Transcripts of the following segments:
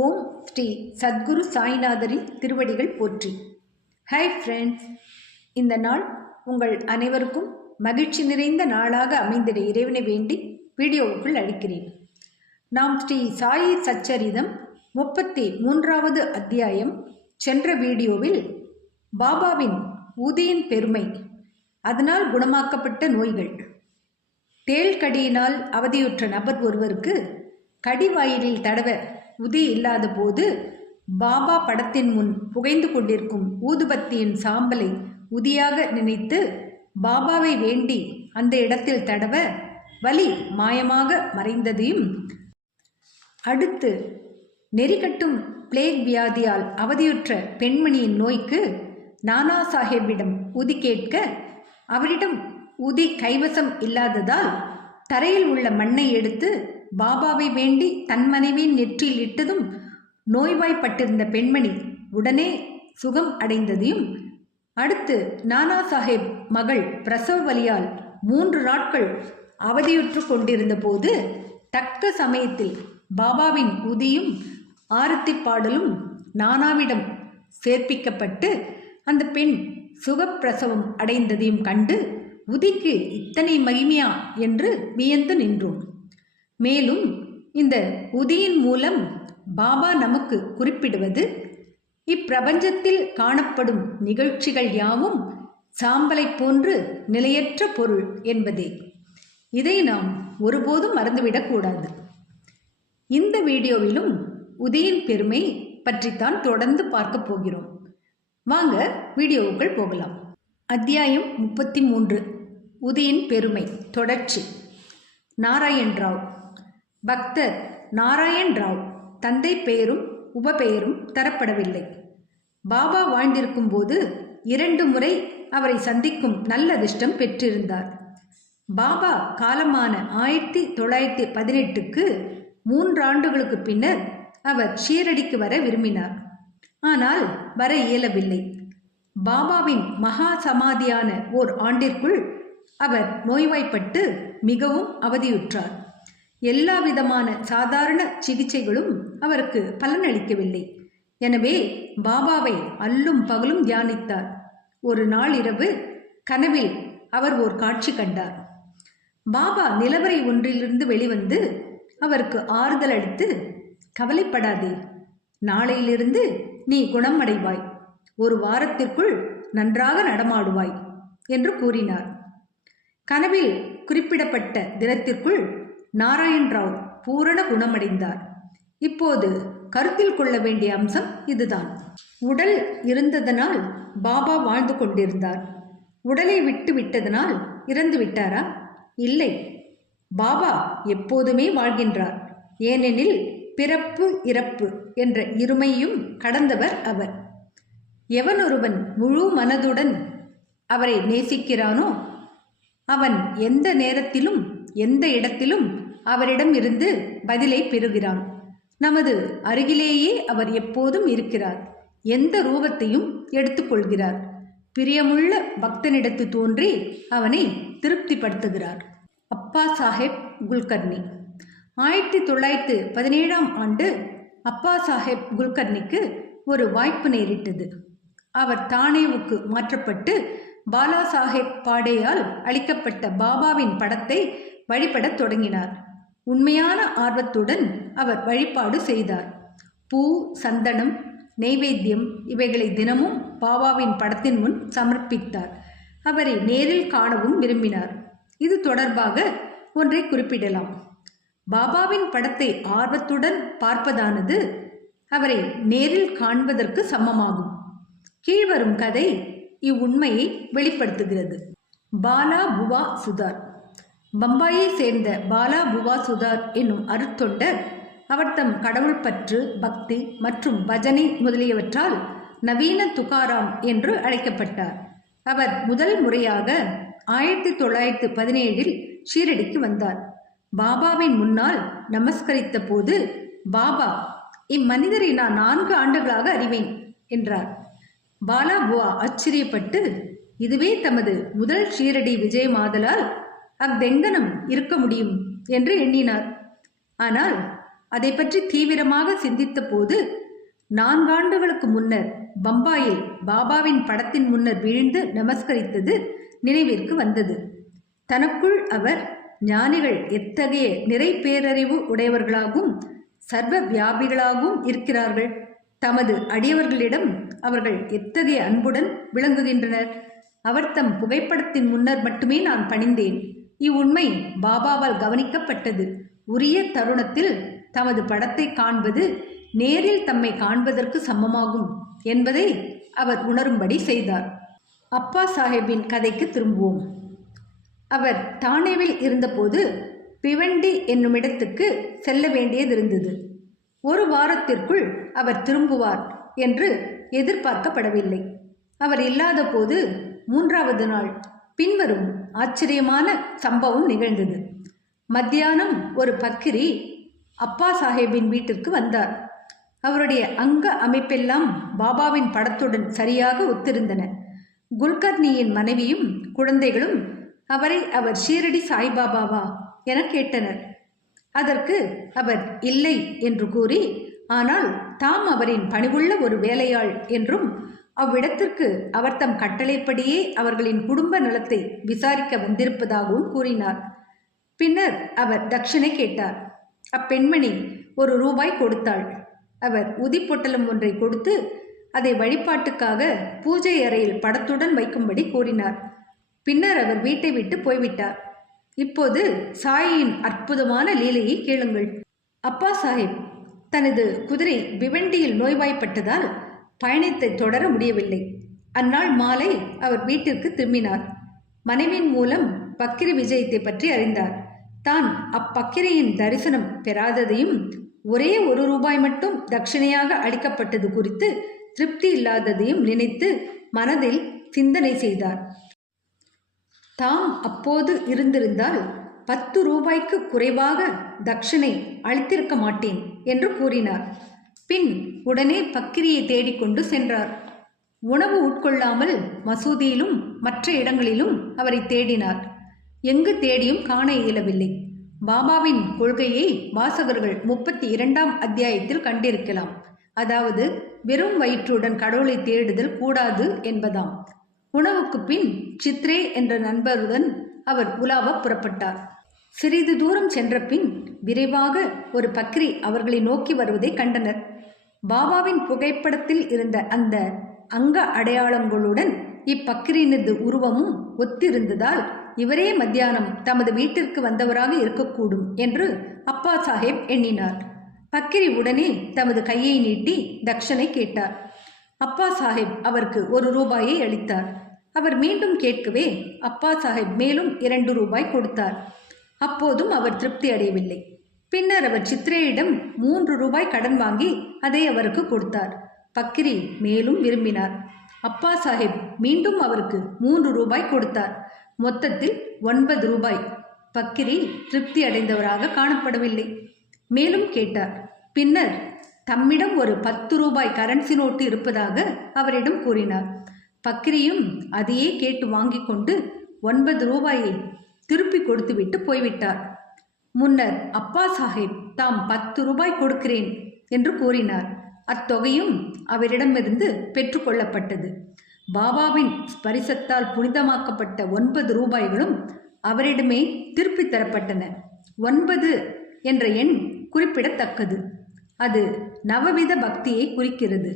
ஓம் ஸ்ரீ சத்குரு சாய்நாதரின் திருவடிகள் போற்றி. Hi friends, இந்த நாள் உங்கள் அனைவருக்கும் மகிழ்ச்சி நிறைந்த நாளாக அமைந்திட இறைவனை வேண்டி வீடியோவுக்குள் அளிக்கிறேன். நாம் ஸ்ரீ சாயி சச்சரிதம் 33வது அத்தியாயம் சென்ற வீடியோவில் பாபாவின் ஊதியின் பெருமை, அதனால் குணமாக்கப்பட்ட நோய்கள், தேள் கடியினால் அவதியுற்ற நபர் ஒருவருக்கு கடிவாயிலில் தடவ உதி இல்லாத போது பாபா படத்தின் முன் புகைந்து கொண்டிருக்கும் ஊதுபத்தியின் சாம்பலை உதியாக நினைத்து பாபாவை வேண்டி அந்த இடத்தில் தடவ வலி மாயமாக மறைந்ததையும், அடுத்து நெறிகட்டும் பிளேக் வியாதியால் அவதியுற்ற பெண்மணியின் நோய்க்கு நானா சாஹேபிடம் உதி கேட்க அவரிடம் உதி கைவசம் இல்லாததால் தரையில் உள்ள மண்ணை எடுத்து பாபாவை வேண்டி தன் மனைவியின் நெற்றியில் இட்டதும் நோய்வாய்ப்பட்டிருந்த பெண்மணி உடனே சுகம் அடைந்ததையும், அடுத்து நானா சாஹேப் மகள் பிரசவ வலியால் 3 நாட்கள் அவதியுற்று கொண்டிருந்த போது தக்க சமயத்தில் பாபாவின் உதியும் ஆரத்தி பாடலும் நானாவிடம் சேர்ப்பிக்கப்பட்டு அந்த பெண் சுகப்பிரசவம் அடைந்ததையும் கண்டு உதிக்கு இத்தனை மகிமையா என்று வியந்து நின்றோம். மேலும் இந்த உதியின் மூலம் பாபா நமக்கு குறிப்பிடுவது, இப்பிரபஞ்சத்தில் காணப்படும் நிகழ்ச்சிகள் யாவும் சாம்பலை போன்று நிலையற்ற பொருள் என்பதே. இதை நாம் ஒருபோதும் மறந்துவிடக்கூடாது. இந்த வீடியோவிலும் உதியின் பெருமை பற்றித்தான் தொடர்ந்து பார்க்க போகிறோம். வாங்க வீடியோவுக்குள் போகலாம். அத்தியாயம் 33, உதியின் பெருமை, தொடர்ச்சி. நாராயண் ராவ். பக்தர் நாராயண் ராவ் தந்தை பெயரும் உபபெயரும் தரப்படவில்லை. பாபா வாழ்ந்திருக்கும் போது 2 முறை அவரை சந்திக்கும் நல்ல அதிர்ஷ்டம் பெற்றிருந்தார். பாபா காலமான 1918க்கு 3 ஆண்டுகளுக்கு பின்னர் அவர் ஷீரடிக்கு வர விரும்பினார். ஆனால் வர இயலவில்லை. பாபாவின் மகா சமாதியான ஓர் ஆண்டிற்குள் அவர் நோய்வாய்ப்பட்டு மிகவும் அவதியுற்றார். எல்லா விதமான சாதாரண சிகிச்சைகளும் அவருக்கு பலனளிக்கவில்லை. எனவே பாபாவை அல்லும் பகலும் தியானித்தார். ஒரு நாள் இரவு கனவில் அவர் ஓர் காட்சி கண்டார். பாபா நிலவறை ஒன்றிலிருந்து வெளிவந்து அவருக்கு ஆறுதல் அளித்து, கவலைப்படாதே, நாளையிலிருந்து நீ குணமடைவாய், 1 வாரத்திற்குள் நன்றாக நடமாடுவாய் என்று கூறினார். கனவில் குறிப்பிடப்பட்ட தினத்திற்குள் நாராயண் ராவ் பூரண குணமடைந்தார். இப்போது கருத்தில் கொள்ள வேண்டிய அம்சம் இதுதான். உடல் இருந்ததனால் பாபா வாழ்ந்து கொண்டிருந்தார். உடலை விட்டு விட்டதனால் இறந்து விட்டாரா? இல்லை, பாபா எப்போதுமே வாழ்கின்றார். ஏனெனில் பிறப்பு இறப்பு என்ற இருமையும் கடந்தவர் அவர். எவனொருவன் முழு மனதுடன் அவரை நேசிக்கிறானோ அவன் எந்த நேரத்திலும் எந்த இடத்திலும் அவரிடம் இருந்து பதிலை பெறுகிறான். நமது அருகிலேயே அவர் எப்போதும் இருக்கிறார். எந்த ரூபத்தையும் எடுத்துக்கொள்கிறார். பிரியமுள்ள பக்தனிடத்து தோன்றி அவனை திருப்திப்படுத்துகிறார். அப்பா சாஹேப் குல்கர்னி. 1917ஆம் ஆண்டு அப்பா சாஹேப் குல்கர்னிக்கு ஒரு வாய்ப்பு நேரிட்டது. அவர் தானேவுக்கு மாற்றப்பட்டு பாலா சாஹேப் பாடேயால் அளிக்கப்பட்ட பாபாவின் படத்தை வழிபடத் தொடங்கினார். உண்மையான ஆர்வத்துடன் அவர் வழிபாடு செய்தார். பூ, சந்தனம், நெய்வேத்தியம் இவைகளை தினமும் பாபாவின் படத்தின் முன் சமர்ப்பித்தார். அவரை நேரில் காணவும் விரும்பினார். இது தொடர்பாக ஒன்றை குறிப்பிடலாம். பாபாவின் படத்தை ஆர்வத்துடன் பார்ப்பதானது அவரை நேரில் காண்பதற்கு சமமாகும். கீழ்வரும் கதை இவ்வுண்மையை வெளிப்படுத்துகிறது. பாலா புவா சுதார். பம்பாயை சேர்ந்த பாலா புவா சுதார் என்னும் அருட்தொண்டர் அவர் தம் கடவுள் பற்று, பக்தி மற்றும் பஜனை முதலியவற்றால் நவீன துகாராம் என்று அழைக்கப்பட்டார். அவர் முதல் முறையாக 1917இல் ஷீரடிக்கு வந்தார். பாபாவின் முன்னால் நமஸ்கரித்த போது பாபா, இம்மனிதரை நான் 4 ஆண்டுகளாக அறிவேன் என்றார். பாலா புவா ஆச்சரியப்பட்டு, இதுவே தமது முதல் ஷீரடி விஜயமாதலால் அஃதெங்கனம் இருக்க முடியும் என்று எண்ணினார். ஆனால் அதை பற்றி தீவிரமாக சிந்தித்த போது 4 ஆண்டுகளுக்கு முன்னர் பம்பாயில் பாபாவின் படத்தின் முன்னர் வீழ்ந்து நமஸ்கரித்தது நினைவிற்கு வந்தது. தனக்குள் அவர் ஞானிகள் எத்தகைய நிறை பேரறிவு உடையவர்களாகவும் சர்வ வியாபிகளாகவும் இருக்கிறார்கள், தமது அடியவர்களிடம் அவர்கள் எத்தகைய அன்புடன் விளங்குகின்றனர். அவர் தம் புகைப்படத்தின் முன்னர் மட்டுமே நான் பணிந்தேன். இவ்வுண்மை பாபாவால் கவனிக்கப்பட்டது. உரிய தருணத்தில் தமது படத்தை காண்பது நேரில் தம்மை காண்பதற்கு சமமாகும் என்பதை அவர் உணரும்படி செய்தார். அப்பா சாஹேபின் கதைக்கு திரும்புவோம். அவர் தானேவில் இருந்தபோது பிவண்டி என்னுமிடத்துக்கு செல்ல வேண்டியதிருந்தது. 1 வாரத்திற்குள் அவர் திரும்புவார் என்று எதிர்பார்க்கப்படவில்லை. அவர் இல்லாத போது 3வது நாள் பின்வரும் ஆச்சரியமான சம்பவம் நிகழ்ந்தது. மத்தியானம் ஒரு பக்கிரி அப்பா சாஹேபின் வீட்டிற்கு வந்தார். அவருடைய அங்க அமைப்பெல்லாம் பாபாவின் படத்துடன் சரியாக ஒத்திருந்தன. குல்கர்னியின் மனைவியும் குழந்தைகளும் அவரை அவர் ஷீரடி சாய்பாபாவா என கேட்டனர். அதற்கு அவர் இல்லை என்று கூறி, ஆனால் தாம் அவரின் பணிவுள்ள ஒரு வேலையாள் என்றும் அவ்விடத்திற்கு அவர் தம் கட்டளைப்படியே அவர்களின் குடும்ப நலத்தை விசாரிக்க வந்திருப்பதாகவும் கூறினார். பின்னர் அவர் தட்சணை கேட்டார். அப்பெண்மணி 1 ரூபாய் கொடுத்தாள். அவர் உதிப்பொட்டலம் ஒன்றை கொடுத்து அதை வழிபாட்டுக்காக பூஜை அறையில் படத்துடன் வைக்கும்படி கூறினார். பின்னர் அவர் வீட்டை விட்டு போய்விட்டார். இப்போது சாயின் அற்புதமான லீலையை கேளுங்கள். அப்பா சாஹிப் தனது குதிரை பிவண்டியில் நோய்வாய்ப்பட்டதால் பயணத்தை தொடர முடியவில்லை. அந்நாள் மாலை அவர் வீட்டிற்கு திரும்பினார். மனைவியின் மூலம் பக்கிரி விஜயத்தை பற்றி அறிந்தார். தான் அப்பக்கிரியின் தரிசனம் பெறாததையும் ஒரே 1 ரூபாய் மட்டும் தட்சிணையாக அளிக்கப்பட்டது குறித்து திருப்தி இல்லாததையும் நினைத்து மனதில் சிந்தனை செய்தார். தாம் அப்போது இருந்திருந்தால் 10 ரூபாய்க்கு குறைவாக தட்சிணை அளித்திருக்க மாட்டேன் என்று கூறினார். பின் உடனே பக்கிரியை தேடிக்கொண்டு சென்றார். உணவு உட்கொள்ளாமல் மசூதியிலும் மற்ற இடங்களிலும் அவரை தேடினார். எங்கு தேடியும் காண இயலவில்லை. பாபாவின் கொள்கையை வாசகர்கள் 32ஆம் அத்தியாயத்தில் கண்டிருக்கலாம். அதாவது வெறும் வயிற்றுடன் கடவுளை தேடுதல் கூடாது என்பதாம். உணவுக்கு பின் சித்ரே என்ற நண்பருடன் அவர் உலாவ புறப்பட்டார். சிறிது தூரம் சென்ற பின் விரைவாக ஒரு பக்ரி அவர்களை நோக்கி வருவதை கண்டனர். பாபாவின் புகைப்படத்தில் இருந்த அந்த அங்க அடையாளங்களுடன் இப்பக்ரியினது உருவமும் ஒத்திருந்ததால் இவரே மத்தியானம் தமது வீட்டிற்கு வந்தவராக இருக்கக்கூடும் என்று அப்பா சாஹேப் எண்ணினார். பக்கிரி உடனே தமது கையை நீட்டி தட்சணை கேட்டார். அப்பா சாஹேப் அவருக்கு 1 ரூபாயை அளித்தார். அவர் மீண்டும் கேட்கவே அப்பா சாஹேப் மேலும் 2 ரூபாய் கொடுத்தார். அப்போதும் அவர் திருப்தி அடையவில்லை. பின்னர் அவர் சித்ரேயிடம் 3 ரூபாய் கடன் வாங்கி அதை அவருக்கு கொடுத்தார். பக்கிரி மேலும் விரும்பினார். அப்பா சாஹேப் மீண்டும் அவருக்கு 3 ரூபாய் கொடுத்தார். மொத்தத்தில் 9 ரூபாய். பக்கிரி திருப்தி அடைந்தவராக காணப்படவில்லை. மேலும் கேட்டார். பின்னர் தம்மிடம் ஒரு 10 ரூபாய் கரன்சி நோட்டு இருப்பதாக அவரிடம் கூறினார். பக்கிரியும் அதையே கேட்டு வாங்கி கொண்டு 9 ரூபாயை திருப்பி கொடுத்துவிட்டு போய்விட்டார். முன்னர் அப்பா சாஹேப் தாம் 10 ரூபாய் கொடுக்கிறேன் என்று கூறினார். அத்தொகையும் அவரிடமிருந்து பெற்றுக்கொள்ளப்பட்டது. பாபாவின் ஸ்பரிசத்தால் புனிதமாக்கப்பட்ட 9 ரூபாய்களும் அவரிடமே திருப்பி தரப்பட்டன. 9 என்ற எண் குறிப்பிடத்தக்கது. அது நவவித பக்தியை குறிக்கிறது.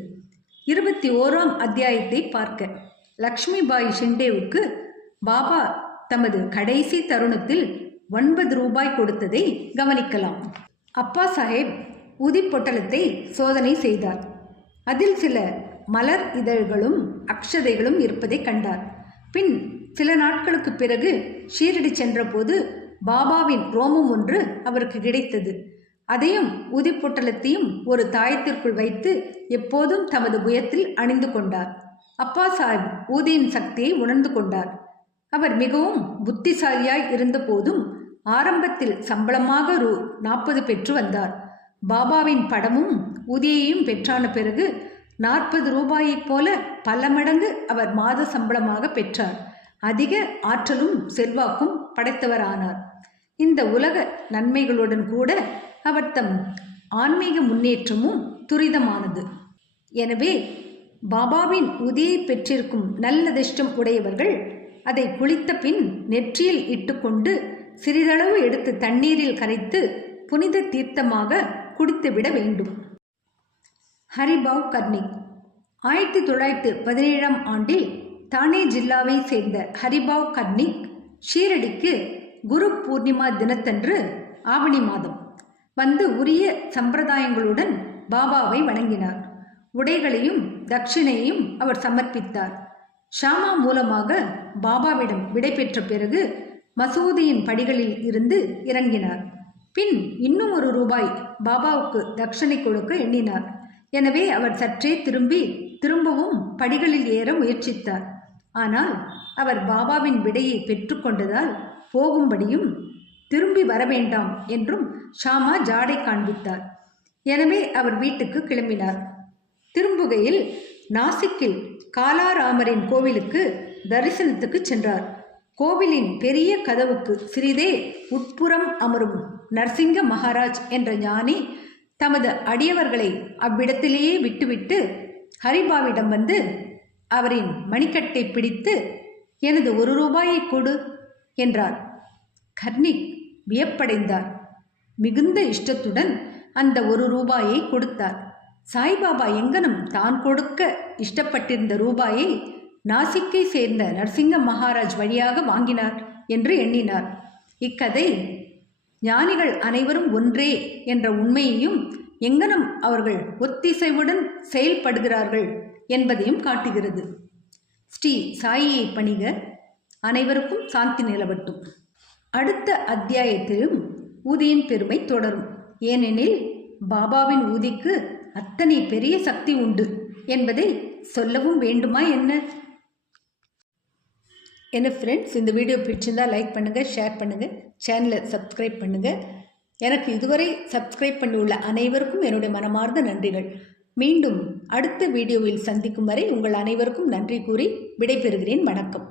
21ஆம் அத்தியாயத்தை பார்க்க லக்ஷ்மிபாய் ஷிண்டேவுக்கு பாபா தமது கடைசி தருணத்தில் 9 ரூபாய் கொடுத்ததை கவனிக்கலாம். அப்பா சாஹேப் ஊதி பொட்டலத்தை சோதனை செய்தார். அதில் சில மலர் இதழ்களும் அக்ஷதைகளும் இருப்பதை கண்டார். பின் சில நாட்களுக்கு பிறகு ஷீரடி சென்றபோது பாபாவின் ரோமம் ஒன்று அவருக்கு கிடைத்தது. அதையும் ஊதிப்பொட்டலத்தையும் ஒரு தாயத்திற்குள் வைத்து எப்போதும் தமது புயத்தில் அணிந்து கொண்டார். அப்பா சாஹிப் ஊதியின் சக்தியை உணர்ந்து கொண்டார். அவர் மிகவும் புத்திசாலியாய் இருந்த போதும் ஆரம்பத்தில் சம்பளமாக ரூ 40 பெற்று வந்தார். பாபாவின் படமும் ஊதியையும் பெற்றான பிறகு 40 ரூபாயைப் போல பல மடங்கு அவர் மாத சம்பளமாக பெற்றார். அதிக ஆற்றலும் செல்வாக்கும் படைத்தவரானார். இந்த உலக நன்மைகளுடன் கூட அவர் தம் ஆன்மீக முன்னேற்றமும் துரிதமானது. எனவே பாபாவின் உதியை பெற்றிருக்கும் நல்லதிர்ஷ்டம் உடையவர்கள் அதை குளித்த பின் நெற்றியில் இட்டுக்கொண்டு சிறிதளவு எடுத்து தண்ணீரில் கரைத்து புனித தீர்த்தமாக குடித்துவிட வேண்டும். ஹரிபாவ் கர்னிக் 1917 ஆண்டில் தானே ஜில்லாவை சேர்ந்த ஹரிபாவ் கர்னிக் ஷீரடிக்கு குரு பூர்ணிமா தினத்தன்று ஆவணி மாதம் வந்து உரிய சம்பிரதாயங்களுடன் பாபாவை வணங்கினார். உடைகளையும் தட்சிணையையும் அவர் சமர்ப்பித்தார். ஷாமா மூலமாக பாபாவிடம் விடை பெற்ற பிறகு மசூதியின் படிகளில் இருந்து இறங்கினார். பின் இன்னும் ₹1 பாபாவுக்கு தட்சணை கொடுக்க எண்ணினார். எனவே அவர் சற்றே திரும்பவும் படிகளில் ஏற முயற்சித்தார். ஆனால் அவர் பாபாவின் விடையை பெற்றுக்கொண்டதால் போகும்படியும் திரும்பி வர வேண்டாம் என்றும் ஷாமா ஜாடை காண்பித்தார். எனவே அவர் வீட்டுக்கு கிளம்பினார். திரும்புகையில் நாசிக்கில் காலாராமரின் கோவிலுக்கு தரிசனத்துக்கு சென்றார். கோவிலின் பெரிய கதவுக்கு சிறிதே உட்புறம் அமரும் நரசிங்க மகாராஜ் என்ற ஞானி தமது அடியவர்களை அவ்விடத்திலேயே விட்டுவிட்டு ஹரிபாவிடம் வந்து அவரின் மணிக்கட்டை பிடித்து, எனது ₹1 கொடு என்றார். கர்னிக் வியப்படைந்தார். மிகுந்த இஷ்டத்துடன் அந்த ₹1 கொடுத்தார். சாய்பாபா எங்கனும் தான் கொடுக்க இஷ்டப்பட்டிருந்த ரூபாயை நாசிக்கை சேர்ந்த நரசிங்க மகாராஜ் வழியாக வாங்கினார் என்று எண்ணினார். இக்கதை ஞானிகள் அனைவரும் ஒன்றே என்ற உண்மையையும் எங்கனும் அவர்கள் ஒத்திசைவுடன் செயல்படுகிறார்கள் என்பதையும் காட்டுகிறது. ஸ்ரீ சாயியை பணிக. அனைவருக்கும் சாந்தி நிலவட்டும். அடுத்த அத்தியாயத்திலும் ஊதியின் பெருமை தொடரும். ஏனெனில் பாபாவின் ஊதிக்கு அத்தனை பெரிய சக்தி உண்டு என்பதை சொல்லவும் வேண்டுமா என்ன? ஃப்ரெண்ட்ஸ், இந்த வீடியோ பிடிச்சிருந்தால் லைக் பண்ணுங்கள், ஷேர் பண்ணுங்கள், சேனலை சப்ஸ்கிரைப் பண்ணுங்கள். எனக்கு இதுவரை சப்ஸ்கிரைப் பண்ணியுள்ள அனைவருக்கும் என்னுடைய மனமார்ந்த நன்றிகள். மீண்டும் அடுத்த வீடியோவில் சந்திக்கும் வரை உங்கள் அனைவருக்கும் நன்றி கூறி விடைபெறுகிறேன். வணக்கம்.